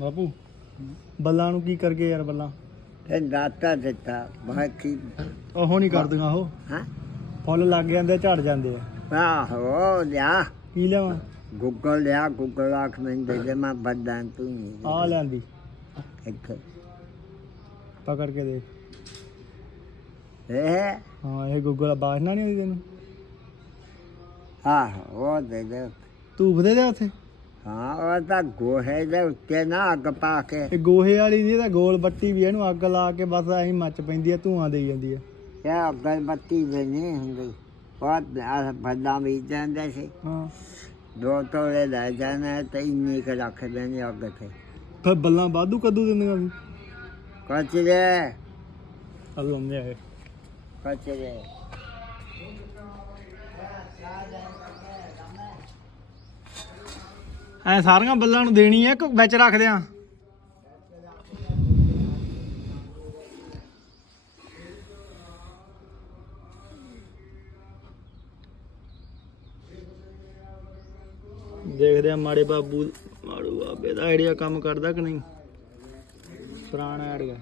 ਬਾਪੂ ਬੱਲਾਂ ਨੂੰ ਕੀ ਕਰ ਗਏ ਯਾਰ ਬੱਲਾਂ? ਇਹ ਦਾਤਾ ਦਿੱਤਾ ਬਾਕੀ ਉਹ ਨਹੀਂ ਕਰਦੀਆਂ ਉਹ। ਹਾਂ? ਫੁੱਲ ਲੱਗ ਜਾਂਦੇ ਝੜ ਜਾਂਦੇ ਆ। ਆਹੋ ਲਿਆ। ਕੀ ਲਿਆਵਾਂ? ਗੂਗਲ ਲਿਆ ਗੂਗਲ ਆਖ ਮੈਂ ਦੇ ਦੇ ਮੈਂ ਬੱਦਾਂ ਤੂੰ ਆ ਲਿਆਂਦੀ। ਇੱਕ। ਪਕੜ ਕੇ ਦੇਖ। ਇਹ? ਹਾਂ ਇਹ ਗੂਗਲ ਬਾਸ਼ਨਾ ਨਹੀਂ ਆਉਂਦੀ ਤੈਨੂੰ? ਆਹੋ ਉਹ ਦੇ ਦੇ। ਧੂਫ ਦੇ ਦੇ ਉੱਥੇ? ਹਾਂ ਉਹ ਤਾਂ ਗੋਹੇ ਦੇ ਉੱਤੇ ਨਾ ਅੱਗ ਪਾ ਕੇ। ਇਹ ਗੋਹੇ ਵਾਲੀ ਦੀ ਤਾਂ ਗੋਲ ਬੱਤੀ ਵੀ ਆ, ਇਹਨੂੰ ਅੱਗ ਲਾ ਕੇ ਬਸ ਐਂ ਮੱਚ ਪੈਂਦੀ ਆ ਧੂਆਂ ਦੇਈ ਜਾਂਦੀ ਆ। ਇਹ ਅਗਰਬੱਤੀ ਦੇ ਨਹੀਂ ਹੁੰਦੀ। ਬਹੁਤ ਆਹ ਬੱਦਾਂ ਵੀ ਜਾਂਦੇ ਸੀ। ਹਾਂ। ਦੋ ਤੋਲੇ ਲੈ ਜਾਣਾ ਤੇ ਇੰਨੀ ਕੁ ਰੱਖ ਦੇਣੀ ਅੱਗ ਤੇ। ਫਿਰ ਬੱਲਾਂ ਵਾਧੂ ਕੱਦੂ ਦਿੰਦੀਆਂ ਵੀ ਕਚਰੇ ਆ ਲਾਉਂਦੇ ਆ ਇਹ ਕਚਰੇ ਐ ਸਾਰੀਆਂ ਬੱਲਾਂ ਨੂੰ ਦੇਣੀ ਆ ਕਿ ਵਿੱਚ ਰੱਖ ਦਿਆਂ? ਦੇਖਦੇ ਆ ਮਾੜੇ ਬਾਬੂ, ਮਾੜੂ ਬਾਬੇ ਦਾ ਆਈਡੀਆ ਕੰਮ ਕਰਦਾ ਕਿ ਨਹੀਂ? ਪੁਰਾਣਾ ਆਈਡੀਆ